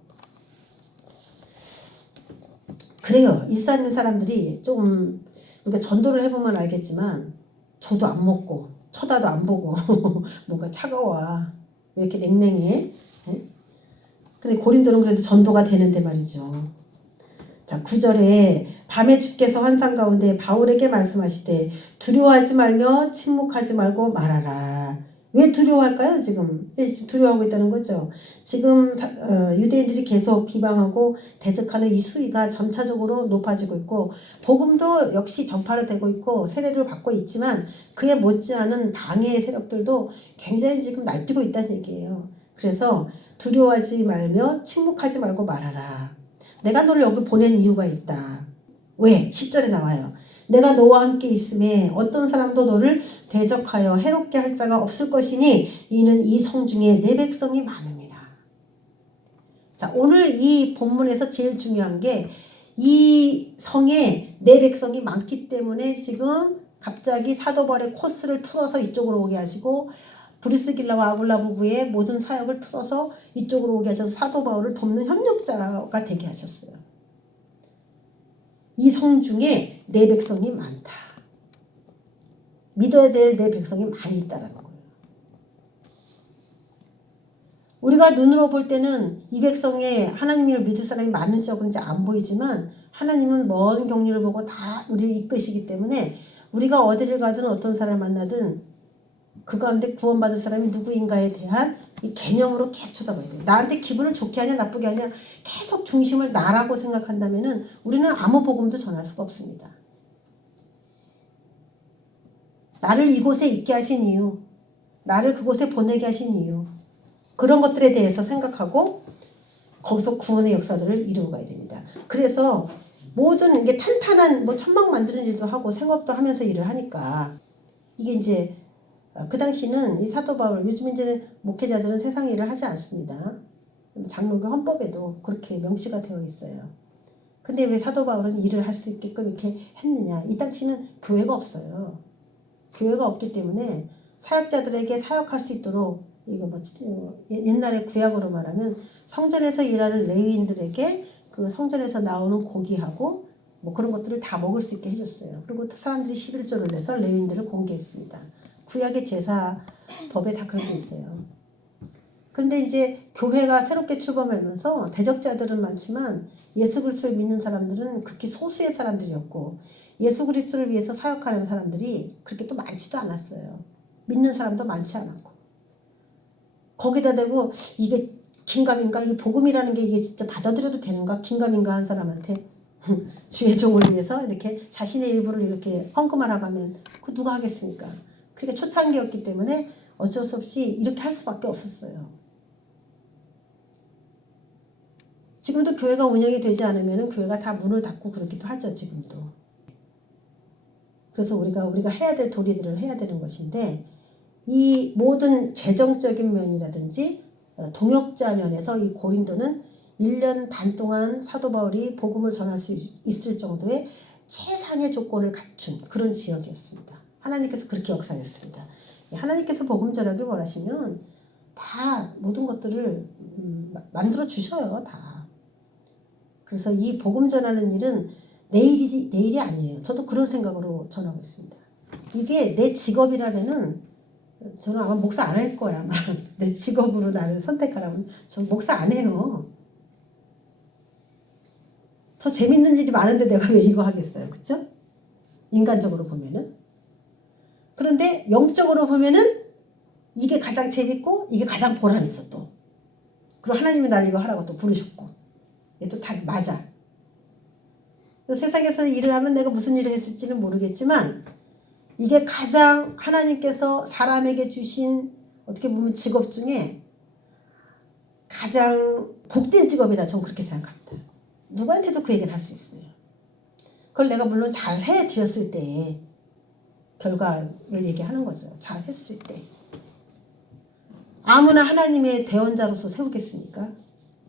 그래요. 일산 사람들이 좀 우리가 전도를 해보면 알겠지만 저도 안 먹고 쳐다도 안 보고 뭔가 차가워. 왜 이렇게 냉랭해? 네? 근데 고린도는 그래도 전도가 되는데 말이죠. 자, 9절에 밤에 주께서 환상 가운데 바울에게 말씀하시되 두려워하지 말며 침묵하지 말고 말하라. 왜 두려워할까요? 지금 두려워하고 있다는 거죠. 지금 유대인들이 계속 비방하고 대적하는 이 수위가 점차적으로 높아지고 있고 복음도 역시 전파가 되고 있고 세례를 받고 있지만 그에 못지않은 방해의 세력들도 굉장히 지금 날뛰고 있다는 얘기예요. 그래서 두려워하지 말며 침묵하지 말고 말하라. 내가 너를 여기 보낸 이유가 있다. 왜? 10절에 나와요. 내가 너와 함께 있음에 어떤 사람도 너를 대적하여 해롭게 할 자가 없을 것이니 이는 이 성 중에 내 백성이 많음이라. 자, 오늘 이 본문에서 제일 중요한 게 이 성에 내 백성이 많기 때문에 지금 갑자기 사도 바울의 코스를 틀어서 이쪽으로 오게 하시고 브리스길라와 아굴라 부부의 모든 사역을 틀어서 이쪽으로 오게 하셔서 사도 바울을 돕는 협력자가 되게 하셨어요. 이 성 중에 내 백성이 많다. 믿어야 될 내 백성이 많이 있다라는 거예요. 우리가 눈으로 볼 때는 이 백성에 하나님을 믿을 사람이 많은지 적은지 안 보이지만 하나님은 먼 경륜을 보고 다 우리를 이끄시기 때문에 우리가 어디를 가든 어떤 사람을 만나든 그 가운데 구원받을 사람이 누구인가에 대한 이 개념으로 계속 쳐다봐야 돼요. 나한테 기분을 좋게 하냐 나쁘게 하냐 계속 중심을 나라고 생각한다면 우리는 아무 복음도 전할 수가 없습니다. 나를 이곳에 있게 하신 이유, 나를 그곳에 보내게 하신 이유, 그런 것들에 대해서 생각하고 거기서 구원의 역사들을 이루고 가야 됩니다. 그래서 모든 이게 탄탄한 뭐 천막 만드는 일도 하고 생업도 하면서 일을 하니까 이게 이제 그 당시는 이 사도 바울, 요즘 이제는 목회자들은 세상 일을 하지 않습니다. 장로교 헌법에도 그렇게 명시가 되어 있어요. 근데 왜 사도 바울은 일을 할 수 있게끔 이렇게 했느냐? 이 당시는 교회가 없어요. 교회가 없기 때문에 사역자들에게 사역할 수 있도록 이거 뭐 옛날에 구약으로 말하면 성전에서 일하는 레위인들에게 그 성전에서 나오는 고기하고 뭐 그런 것들을 다 먹을 수 있게 해줬어요. 그리고 사람들이 11조를 내서 레위인들을 공개했습니다. 구약의 제사 법에 다 그런 게 있어요. 그런데 이제 교회가 새롭게 출범하면서 대적자들은 많지만 예수 그리스도를 믿는 사람들은 극히 소수의 사람들이었고 예수 그리스도를 위해서 사역하는 사람들이 그렇게 또 많지도 않았어요. 믿는 사람도 많지 않았고 거기다 대고 이게 긴가민가 이게 복음이라는 게 이게 진짜 받아들여도 되는가 긴가민가 한 사람한테 주의 종을 위해서 이렇게 자신의 일부를 이렇게 헌금하라고 하면 그 누가 하겠습니까? 그러니까 초창기였기 때문에 어쩔 수 없이 이렇게 할 수밖에 없었어요. 지금도 교회가 운영이 되지 않으면 교회가 다 문을 닫고 그렇기도 하죠. 지금도. 그래서 우리가 해야 될 도리들을 해야 되는 것인데 이 모든 재정적인 면이라든지 동역자 면에서 이 고린도는 1년 반 동안 사도 바울이 복음을 전할 수 있을 정도의 최상의 조건을 갖춘 그런 지역이었습니다. 하나님께서 그렇게 역사했습니다. 하나님께서 복음 전하기 원하시면 다 모든 것들을 만들어 주셔요. 다. 그래서 이 복음 전하는 일은 내일이 아니에요. 저도 그런 생각으로 전하고 있습니다. 이게 내 직업이라면은 저는 아마 목사 안 할 거야. 내 직업으로 나를 선택하라면 전 목사 안 해요. 더 재밌는 일이 많은데 내가 왜 이거 하겠어요. 그렇죠? 인간적으로 보면은. 그런데 영적으로 보면은 이게 가장 재밌고 이게 가장 보람 있어 또. 그리고 하나님이 나를 이거 하라고 또 부르셨고. 이게 또 다 맞아. 세상에서 일을 하면 내가 무슨 일을 했을지는 모르겠지만 이게 가장 하나님께서 사람에게 주신 어떻게 보면 직업 중에 가장 복된 직업이다. 저는 그렇게 생각합니다. 누구한테도 그 얘기를 할 수 있어요. 그걸 내가 물론 잘 해드렸을 때 결과를 얘기하는 거죠. 잘 했을 때. 아무나 하나님의 대언자로서 세우겠습니까?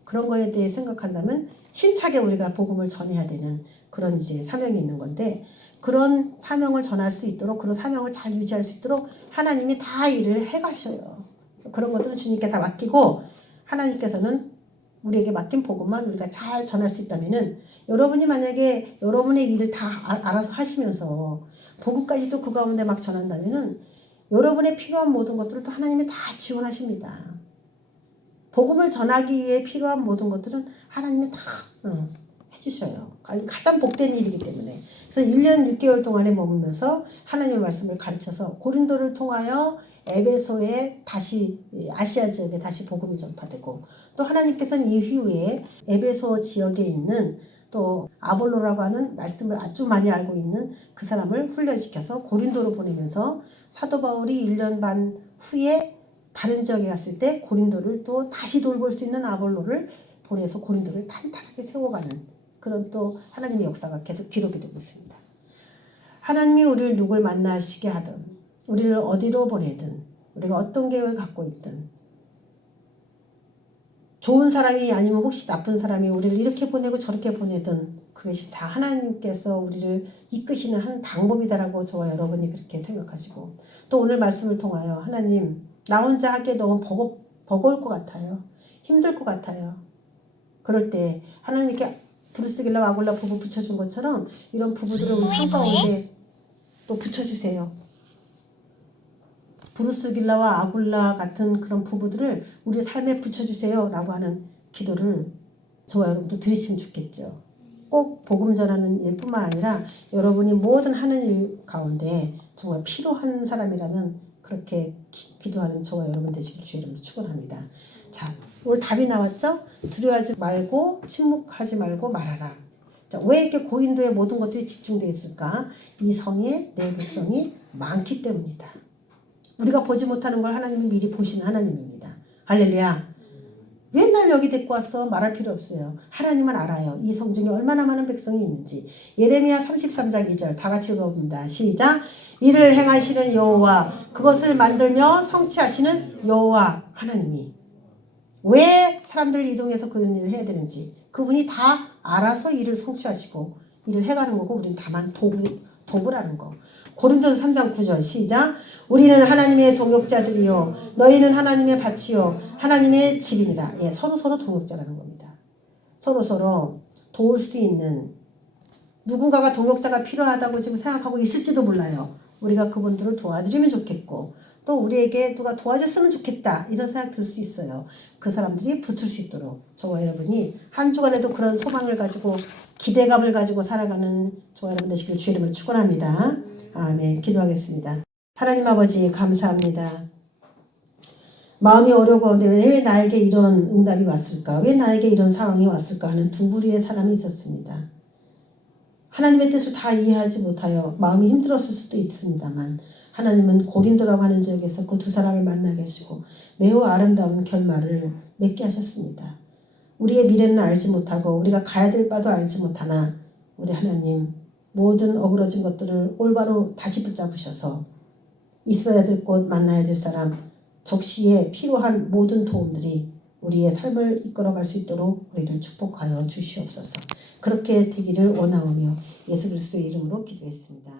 그런 거에 대해 생각한다면 힘차게 우리가 복음을 전해야 되는 그런 이제 사명이 있는 건데 그런 사명을 전할 수 있도록 그런 사명을 잘 유지할 수 있도록 하나님이 다 일을 해가셔요. 그런 것들은 주님께 다 맡기고 하나님께서는 우리에게 맡긴 복음만 우리가 잘 전할 수 있다면은 여러분이 만약에 여러분의 일을 다 알아서 하시면서 복음까지도 그 가운데 막 전한다면은 여러분의 필요한 모든 것들을 또 하나님이 다 지원하십니다. 복음을 전하기 위해 필요한 모든 것들은 하나님이 다 해주셔요. 가장 복된 일이기 때문에. 그래서 1년 6개월 동안에 머물면서 하나님의 말씀을 가르쳐서 고린도를 통하여 에베소에 다시 아시아 지역에 다시 복음이 전파되고, 또 하나님께서는 이후에 에베소 지역에 있는 또 아볼로라고 하는 말씀을 아주 많이 알고 있는 그 사람을 훈련시켜서 고린도로 보내면서 사도 바울이 1년 반 후에 다른 지역에 갔을 때 고린도를 또 다시 돌볼 수 있는 아볼로를 보내서 고린도를 탄탄하게 세워가는 그런 또 하나님의 역사가 계속 기록이 되고 있습니다. 하나님이 우리를 누굴 만나시게 하든, 우리를 어디로 보내든, 우리가 어떤 계획을 갖고 있든, 좋은 사람이 아니면 혹시 나쁜 사람이 우리를 이렇게 보내고 저렇게 보내든 그것이 다 하나님께서 우리를 이끄시는 한 방법이다라고 저와 여러분이 그렇게 생각하시고, 또 오늘 말씀을 통하여 하나님, 나 혼자 하기에 너무 버거울 것 같아요. 힘들 것 같아요. 그럴 때 하나님께 브루스길라 아굴라 부부 붙여준 것처럼 이런 부부들을 우리 삶 가운데 또 붙여주세요. 브루스길라와 아굴라 같은 그런 부부들을 우리 삶에 붙여주세요 라고 하는 기도를 저와 여러분도 드리시면 좋겠죠. 꼭 복음 전하는 일뿐만 아니라 여러분이 뭐든 하는 일 가운데 정말 필요한 사람이라면 그렇게 기도하는 저와 여러분 되시길 주의 이름으로 축원합니다. 자, 오늘 답이 나왔죠? 두려워하지 말고 침묵하지 말고 말하라. 자, 왜 이렇게 고린도의 모든 것들이 집중되어 있을까? 이 성에 내 백성이 많기 때문이다. 우리가 보지 못하는 걸 하나님은 미리 보시는 하나님입니다. 할렐루야. 왜 날 여기 데리고 왔어? 말할 필요 없어요. 하나님은 알아요. 이 성중에 얼마나 많은 백성이 있는지. 예레미야 33장 2절 다 같이 읽어봅니다. 시작. 이를 행하시는 여호와, 그것을 만들며 성취하시는 여호와 하나님이. 왜 사람들을 이동해서 그런 일을 해야 되는지 그분이 다 알아서 일을 성취하시고 일을 해가는 거고, 우리는 다만 도구라는 거. 고린도서 3장 9절 시작. 우리는 하나님의 동역자들이요 너희는 하나님의 밭이요 하나님의 집이니라. 예, 서로 동역자라는 겁니다. 서로 도울 수 있는, 누군가가 동역자가 필요하다고 지금 생각하고 있을지도 몰라요. 우리가 그분들을 도와드리면 좋겠고, 또 우리에게 누가 도와줬으면 좋겠다 이런 생각 들 수 있어요. 그 사람들이 붙을 수 있도록 저와 여러분이 한 주간에도 그런 소망을 가지고 기대감을 가지고 살아가는 저와 여러분 되시길 주의 이름으로 축원합니다. 아멘. 기도하겠습니다. 하나님 아버지 감사합니다. 마음이 어려운데 왜 나에게 이런 응답이 왔을까? 왜 나에게 이런 상황이 왔을까 하는 두 부류의 사람이 있었습니다. 하나님의 뜻을 다 이해하지 못하여 마음이 힘들었을 수도 있습니다만, 하나님은 고린도라고 하는 지역에서 그 두 사람을 만나게 하시고 매우 아름다운 결말을 맺게 하셨습니다. 우리의 미래는 알지 못하고 우리가 가야 될 바도 알지 못하나 우리 하나님 모든 어그러진 것들을 올바로 다시 붙잡으셔서 있어야 될 곳, 만나야 될 사람, 적시에 필요한 모든 도움들이 우리의 삶을 이끌어갈 수 있도록 우리를 축복하여 주시옵소서. 그렇게 되기를 원하오며 예수 그리스도의 이름으로 기도했습니다.